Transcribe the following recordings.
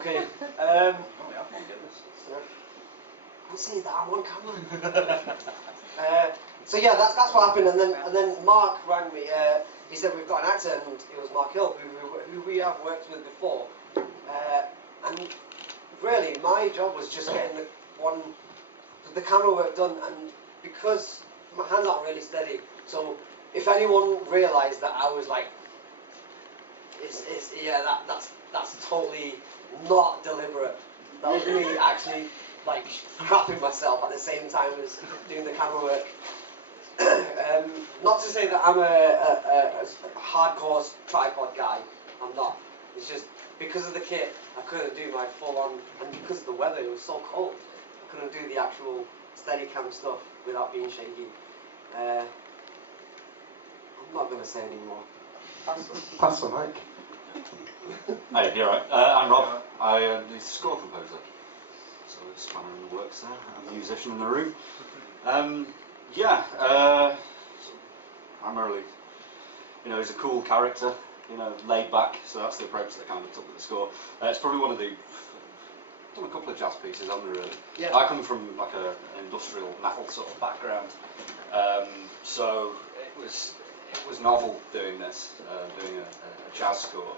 Okay. I'll say that I'm on camera. So yeah, that's what happened, and then Mark rang me. He said we've got an actor, and it was Mark Callum, who we have worked with before. And really, my job was just getting the camera work done, and because my hands aren't really steady, so if anyone realised that I was like, that's totally not deliberate. That was me actually like crapping myself at the same time as doing the camera work. Not to say that I'm a hardcore tripod guy. I'm not. It's just because of the kit, I couldn't do my full-on, and because of the weather, it was so cold. I couldn't do the actual Steadicam stuff without being shaky. I'm not going to say anymore. Pass the mic. Hey, you're right. I'm Rob. I am the score composer. So it's spanner in the works there. I'm the musician in the room. Primarily, he's a cool character, laid back, so that's the approach that I kind of took with the score. It's probably one of the, I've done a couple of jazz pieces, haven't I really? Yeah. I come from like an industrial metal sort of background, so it was novel doing this, doing a jazz score.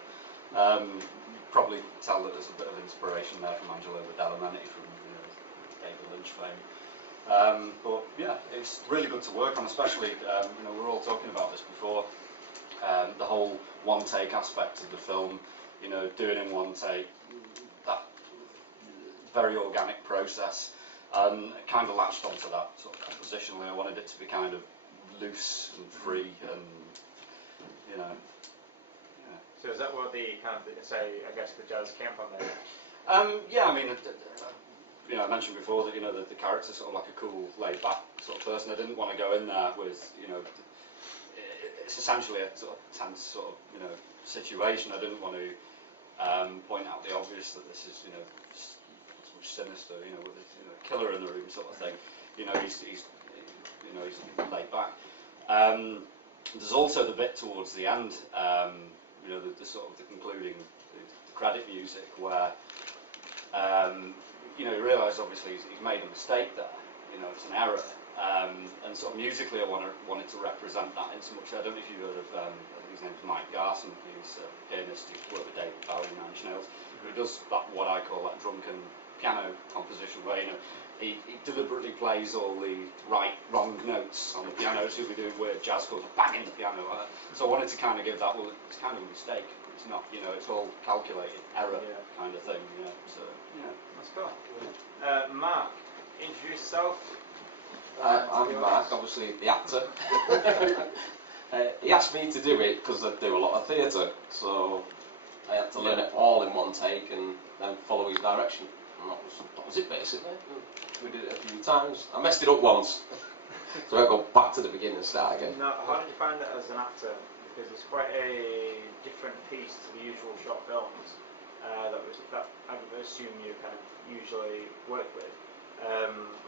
Probably tell that there's a bit of inspiration there from Angelo Badalamenti from David Lynch fame. But yeah, it's really good to work on, especially, we're all talking about this before, the whole one-take aspect of the film, doing in one take, that very organic process, kind of latched onto that sort of compositionally. I wanted it to be kind of loose and free and, So is that what the kind of, I guess the jazz came from there? Yeah, I mean, I mentioned before that the character's sort of like a cool, laid-back sort of person. I didn't want to go in there with it's essentially a sort of tense sort of situation. I didn't want to point out the obvious that this is much sinister, with a killer in the room sort of thing. He's laid back. There's also the bit towards the end, the sort of the concluding the credit music where. You realise obviously he's made a mistake there. It's an error, and sort of musically I wanted to represent that in so much. I don't know if you've heard of. I think his name's Mike Garson. He's a pianist who worked with David Bowie in Nine Inch Nails. He does that what I call that drunken piano composition, where he deliberately plays all the wrong notes on the piano. So he'll be doing weird jazz chords, banging the piano. So I wanted to kind of give that. Well, it's kind of a mistake. It's not. It's all calculated error kind of thing. So yeah. That's cool. Mark, introduce yourself. I'm Mark, obviously the actor. He asked me to do it because I do a lot of theatre, so I had to learn it all in one take and then follow his direction. And that was it basically. We did it a few times. I messed it up once, so I go back to the beginning and start again. Now, how did you find it as an actor? Because it's quite a different piece to the usual short films. That I would assume you kind of usually work with.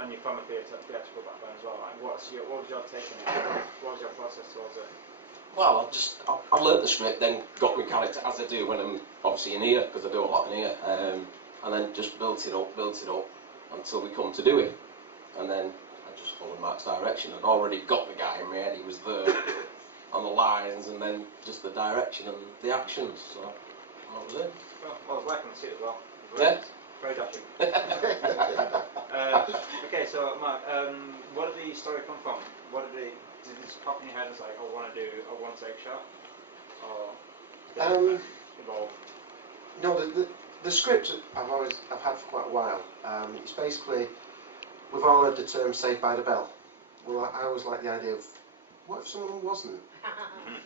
And you're from a theatrical background as well. Like, what was your take on it? What was your process towards it? Well, I learnt the script, then got my character as I do when I'm obviously in here, because I do a lot in here, and then just built it up until we come to do it. And then I just followed Mark's direction. I'd already got the guy in my head, he was there on the lines, and then just the direction and the actions. So that was it. Well, I was working on the seat as well. Yeah. Very dashing. Okay, so Mark, where did the story come from? Did it just pop in your head and say, I want to do a one-take shot? Or did it evolve? No, the script I've had for quite a while. It's basically, we've all heard the term "Saved by the Bell." Well, I always like the idea of, what if someone wasn't?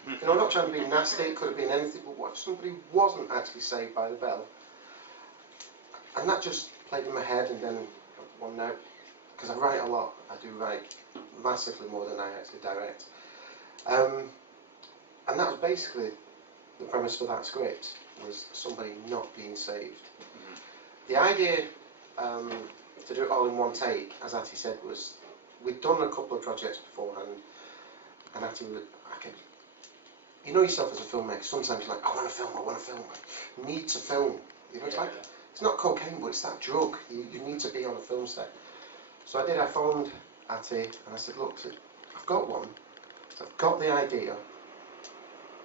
I'm not trying to be nasty, it could have been anything, but what if somebody wasn't actually saved by the bell? And that just played in my head, and then one note, because I write a lot, I do write massively more than I actually direct. And that was basically the premise for that script, was somebody not being saved. The idea to do it all in one take, as Aatif said, was we'd done a couple of projects beforehand, and Aatif, yourself as a filmmaker, sometimes you're like, I want to film, I need to film. It's like, it's not cocaine, but it's that drug. You need to be on a film set. So I phoned Aatif and I said, look, I've got one. So I've got the idea.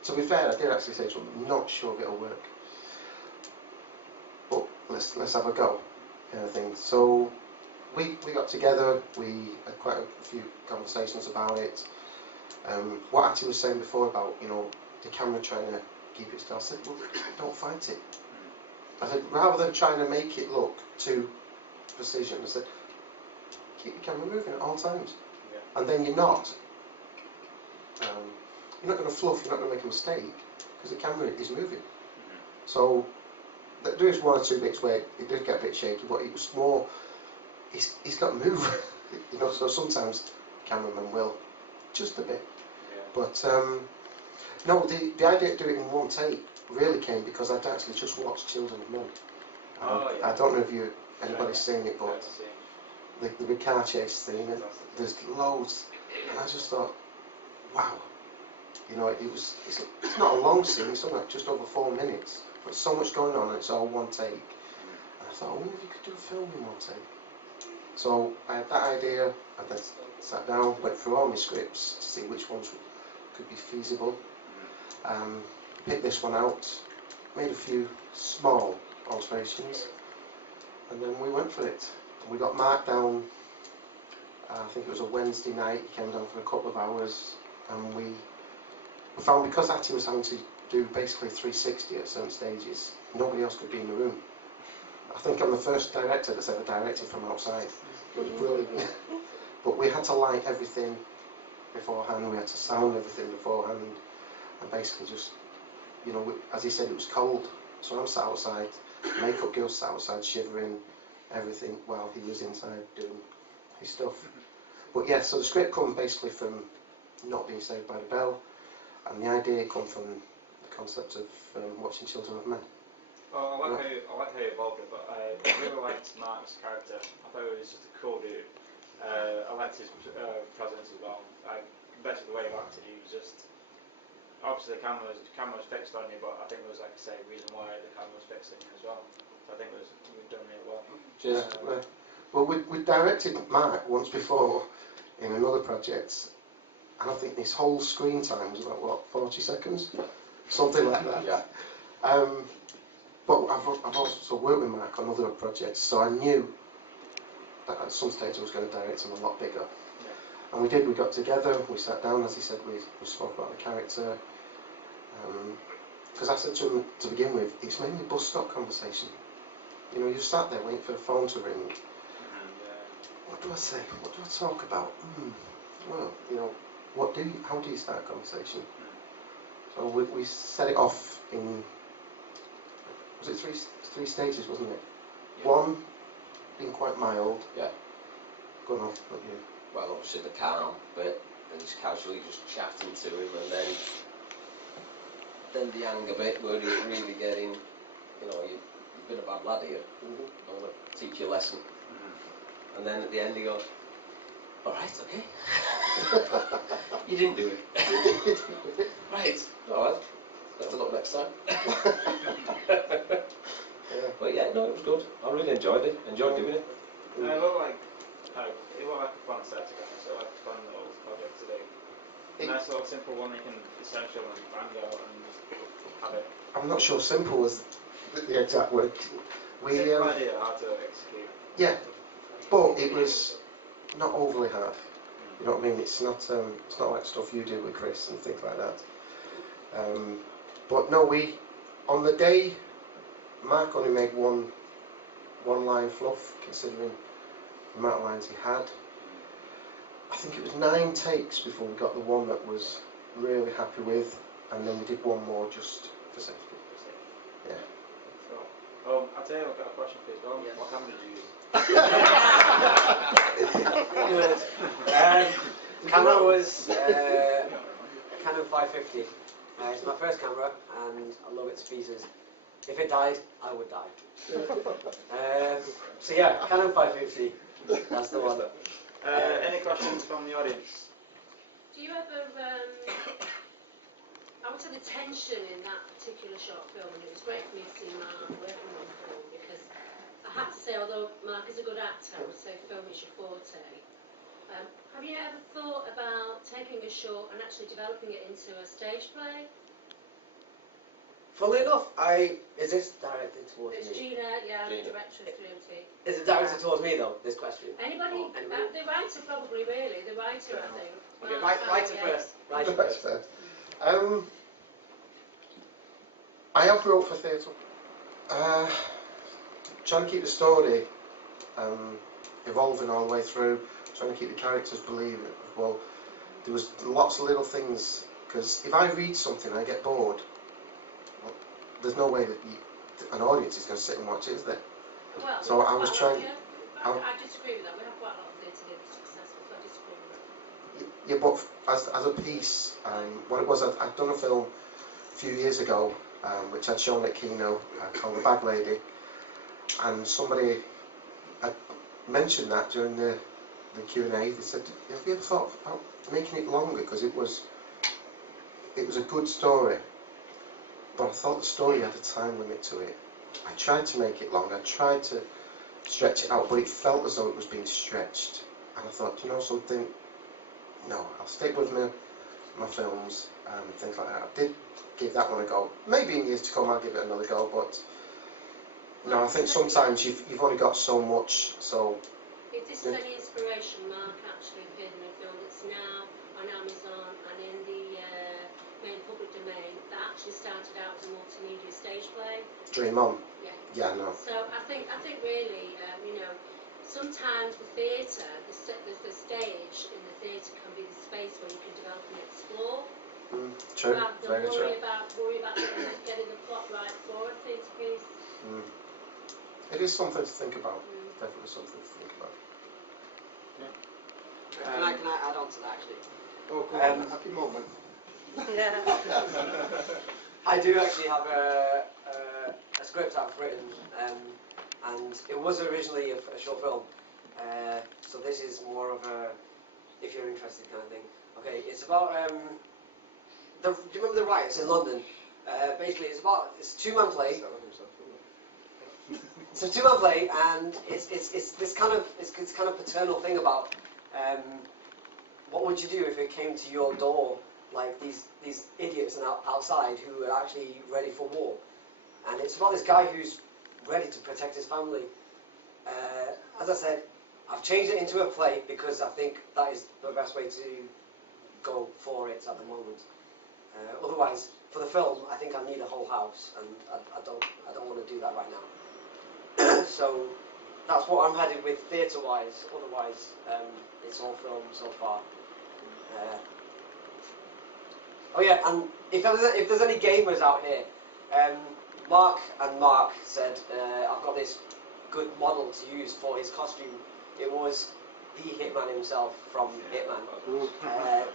To be fair, I did actually say to him, I'm not sure if it'll work. But let's have a go, kind of thing. So we got together, we had quite a few conversations about it. What Aatif was saying before about, the camera trying to keep it still, I said, well, don't fight it. I said, rather than trying to make it look too precision, I said, keep the camera moving at all times. Yeah. And then you're not going to fluff, you're not going to make a mistake, because the camera is moving. Mm-hmm. So there is one or two bits where it did get a bit shaky, but it was more, he's got to move. So sometimes the cameraman will, just a bit. Yeah. But no, the idea of doing it in one take really came because I'd actually just watched Children of Men. Yeah. I don't know if anybody's seen it, but the big car chase thing, and there's loads, and I just thought, wow, it's not a long scene, it's only just over 4 minutes, but so much going on and it's all one take. And I thought, I wonder if you could do a film in one take. So I had that idea, I then sat down, went through all my scripts to see which ones could be feasible. Picked this one out, made a few small alterations, and then we went for it. And we got Mark down, I think it was a Wednesday night, he came down for a couple of hours, and we found because Aatif was having to do basically 360 at certain stages, nobody else could be in the room. I think I'm the first director that's ever directed from outside. It was brilliant. But we had to light everything beforehand, we had to sound everything beforehand, and basically just, as he said, it was cold, so I'm sat outside, the makeup girl's sat outside shivering, everything, while he was inside doing his stuff. But yeah, so the script comes basically from not being Saved by the Bell, and the idea comes from the concept of watching Children of Men. Well, I like how you evolved it, but I really liked Mark's character. I thought he was just a cool dude. I liked his presence as well. Compared to the way he acted, he was just, obviously the camera was fixed on you, but I think there was, like I say, a reason why the camera was fixed on you as well. So I think you've done really well. Cheers. Well, we directed Mark once before in another project, and I think this whole screen time was about 40 seconds, something like that. Yeah. But I've also worked with Mark on other projects, so I knew that at some stage I was going to direct him a lot bigger. Yeah. And we did. We got together. We sat down, as he said. We spoke about the character. Because I said to him to begin with, it's mainly bus stop conversation. You sat there waiting for the phone to ring. What do I say? What do I talk about? Well, how do you start a conversation? So we set it off in, was it three stages, wasn't it? Yeah. One, being quite mild. Yeah. Going on, but you. Well, obviously the calm bit, and just casually just chatting to him, and then the anger bit where you're really getting, you've been a bad lad here. I want to teach you a lesson. And then at the end you go, alright, okay. You didn't do it. Right, alright. Better luck next time. But yeah, no, it was good. I really enjoyed it. Enjoyed doing it. It looked like a fun set to go. So like a fun little project to do. A nice little simple one you can essentially bang out and just have it. I'm not sure simple was the exact word. Simple idea, hard to execute. Yeah, but it was not overly hard. You know what I mean? It's not like stuff you do with Chris and things like that. But no, on the day, Mark only made one line fluff, considering the amount of lines he had. I think it was 9 takes before we got the one that was really happy with, and then we did one more just for safety. Yeah. So, I'll tell you, I've got a question for you as well. Yeah. What camera did you use? Camera was Canon 550. It's my first camera, and I love it to pieces. If it died, I would die. So yeah, Canon 550. That's the one. Any questions from the audience? Do you ever, I would say the tension in that particular short film, and it was great for me to see Mark working on film, because have to say, although Mark is a good actor, I would say film is your forte. Have you ever thought about taking a short and actually developing it into a stage play? Funnily enough, is this directed towards It's me? Gina, yeah, Gina. the director of 3MT. Is it directed towards me though, this question? Anybody, Anybody? the writer probably, really, the writer, I think. Okay, Mark, writer yeah. first. Writer first. I have wrote for theatre. Trying to keep the story evolving all the way through, trying to keep the characters believable. There was lots of little things, because if I read something and I get bored, well, there's no way that an audience is going to sit and watch it, is there? Well, So I was trying. Yeah, I disagree with that. We have quite a lot of theatre that is successful, so I disagree with that. Yeah, but as a piece, what it was, I'd done a film a few years ago, which I'd shown at Kino, called The Bag Lady, and somebody had mentioned that during the Q&A. They said, have you ever thought about making it longer, because it was a good story, but I thought the story had a time limit to it. I tried to make it long, I tried to stretch it out, but it felt as though it was being stretched, and I thought, you know something, no, I'll stick with my films and things like that. I did give that one a go. Maybe in years to come I'll give it another go, but no, I think sometimes you've only got so much, so... If this is any inspiration, Mark actually appeared in a film that's now on Amazon and in the main public domain that actually started out as a multimedia stage play. Dream On? Yeah. Yeah, no. So I think really, you know, sometimes the theatre, the stage in the theatre can be the space where you can develop and explore. True, Rather than very true. worry about getting the plot right for a theatre piece. It is something to think about. Definitely something to think about. Can I add on to that actually? Oh, come on, happy moment. Yeah. I do actually have a script I've written, and it was originally a short film. So this is more of a, if you're interested kind of thing. Okay, it's about do you remember the riots in London? Basically, it's a two-man play. It's a two-man play, and it's this kind of paternal thing about what would you do if it came to your door like these idiots outside who are actually ready for war, and it's about this guy who's ready to protect his family. As I said, I've changed it into a play because I think that is the best way to go for it at the moment. Otherwise, for the film, I think I need a whole house, and I don't want to do that right now. So that's what I'm headed with theatre-wise. Otherwise, it's all film so far. Oh yeah, and if there's any gamers out here, Mark said I've got this good model to use for his costume. It was the Hitman himself from Hitman.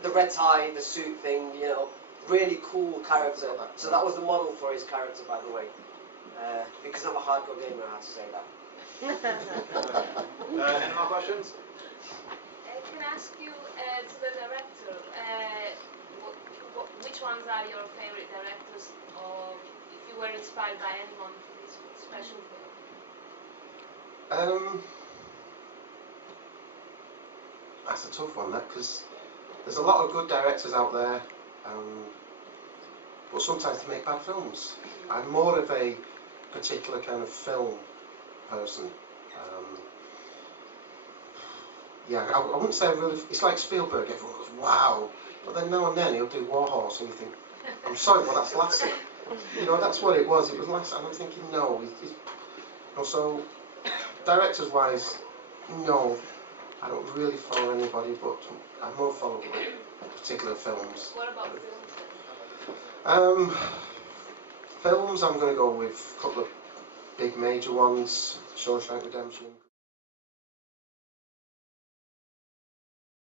The red tie, the suit thing, you know, really cool character. So that was the model for his character, by the way. Because I'm a hardcore gamer, I have to say that. Any more questions? Can I ask you, to the director, which ones are your favorite directors, or if you were inspired by anyone for this special film? That's a tough one, that, because there's a lot of good directors out there, but sometimes they make bad films. I'm more of a particular kind of film person. Yeah, I wouldn't say I really. It's like Spielberg. Everyone goes, wow, but then now and then he'll do Warhorse, and you think, I'm sorry, but that's Lassie. You know, that's what it was. It was Lassie, and I'm thinking, no. So, directors-wise, no, I don't really follow anybody, but I more follow particular films. What about films then? Films, I'm going to go with a couple of big major ones: Shawshank Redemption.